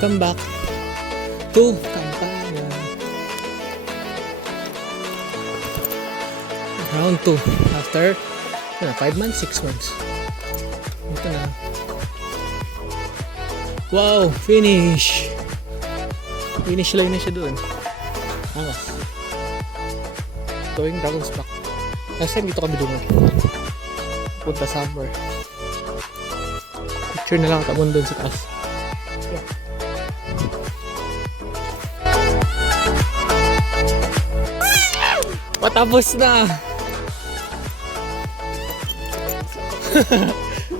Welcome back to Campana. Round 2 after 5 months, 6 months. Ito na. Wow, finish. Finish line na siya doon. Angas. Going Dragon's Back. Last time dito kami doon. Punta somewhere. Picture na lang tamon doon sa taas. Matapos na!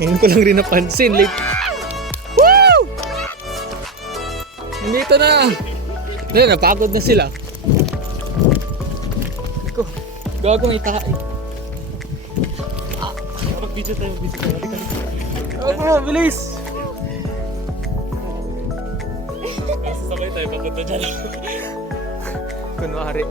Ngayon ko lang rin napansin. Late. Woo! Nandito na! Ngayon, napagod na sila. Ako, gagawang itahay. Mag-video tayo, Bro, bilis! Sasabay tayo, papunta dyan. Kunwari.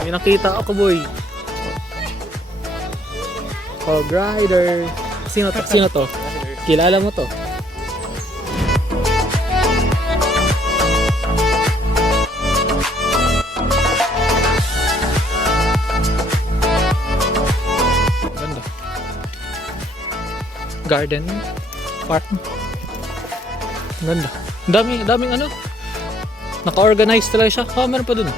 May nakita ako, boy. Hog Rider. Sino to? Sino to? Kilala mo to? Ganda. Garden. Park. Ganda. Daming ano. Naka-organize talaga siya. Oh, meron pa dun.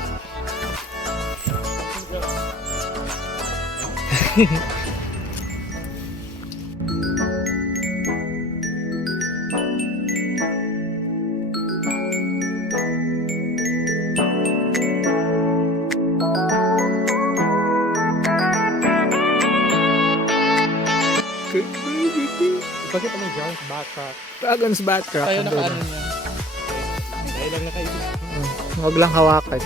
Bakit may Dragon's Backtrack? Dragon's Backtrack. Tayo na kaano niya. Tayo lang na kayo. Huwag lang hawakan.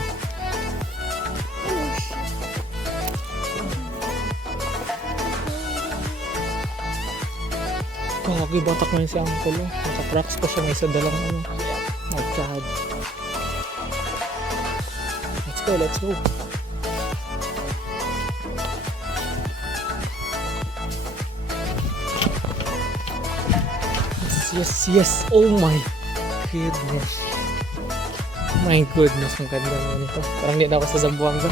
Kagi, batak na yun si Uncle. Naka-cracks pa siya. May isa dalang ano. Oh God. Let's go, let's go. Yes. Oh my goodness. My goodness, ang ganda naman ito. Parang hindi na ako sa Zamboanga.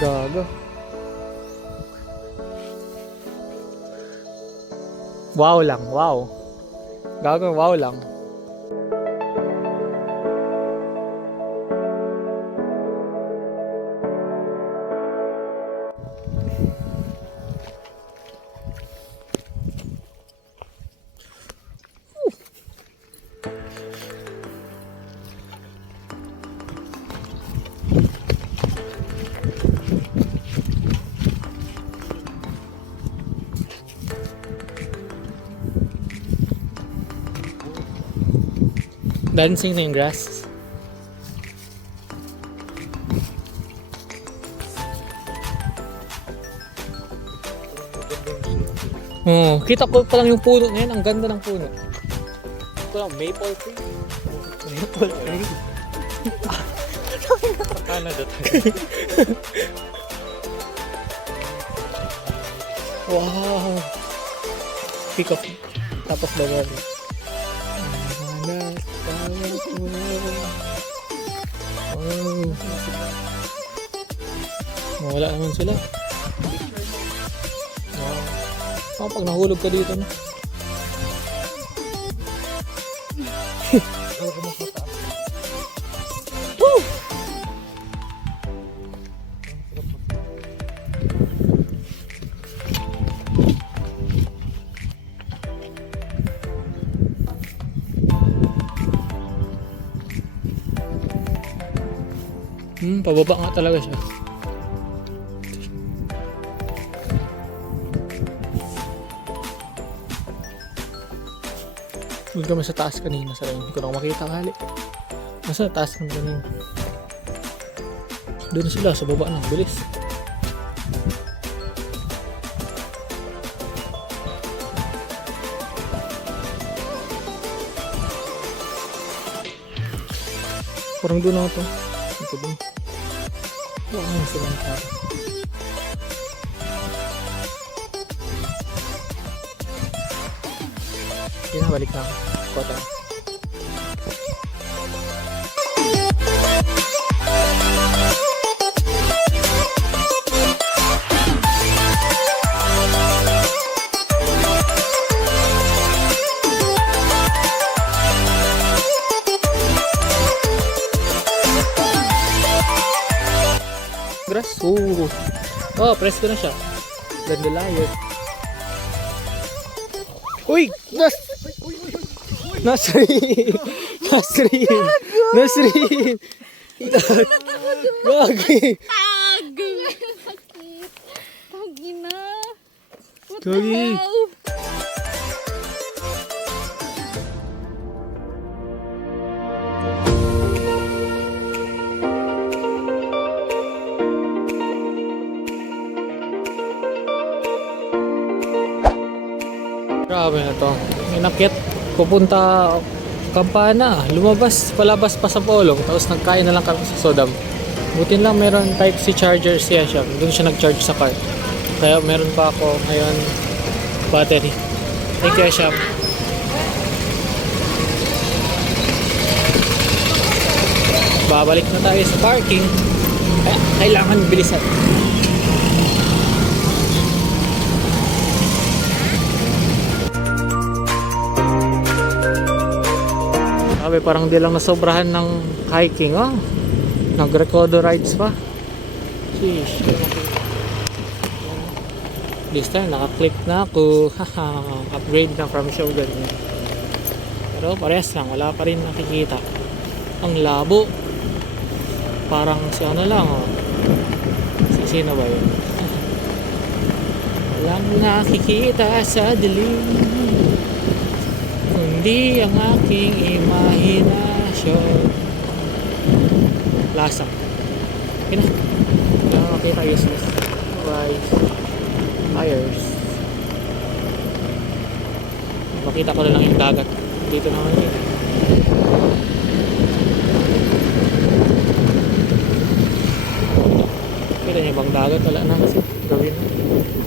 Gago. Wow lang, wow. Gago, wow lang. Dancing in grass. Oh, kita ko pa lang yung puno na yan. Ang ganda ng puno. Ito lang, maple tree. Maple tree. Canada tayo. Wow. Pick up. Tapos bawal. Oh. Wala naman sila. Wow. Pag nahulog ka dito na. Woo! Pababa nga talaga siya. Doon kami sa taas kanina sa hindi ko na makita kali. Nasa taas kami kanina. Doon sila sa baba na, bilis. Parang doon ako to. Ito doon. Wala naman silang tao. Yun na, balik na ako. Kota. Grass. Oh, press ko na siya. Dandelion. Uy! Nasrin! Nasrin! Nasrin! Gagi! Tag! Sakit. Tagina. What the Gagi. hell? Grabe na to. Inakit. Pupunta Kampana. Lumabas, palabas pa sa Polong. Tapos nagkain na lang kami sa Sodam. Butin lang meron type C charger siya siya. Doon siya nag-charge sa car. Kaya meron pa ako ngayon battery. Thank you, Shop. Babalik na tayo sa parking. Kaya kailangan bilisan. Sabi parang di lang nasobrahan ng hiking, oh. Nag-recodo rides pa. Sheesh. This time naka-click na ako. Haha, upgrade na from Shogun. Pero parehas lang, wala pa rin nakikita. Ang labo. Parang si ano lang, oh. Si sino ba yun? Walang nakikita sa dilim, kundi ang aking imahinasyon. Lasa. Okay na. Hindi na makita, useless. Bye. Tires. Makita ko na lang yung dagat. Dito naman yun. Kita niyo bang dagat? Wala na kasi. Gawin na.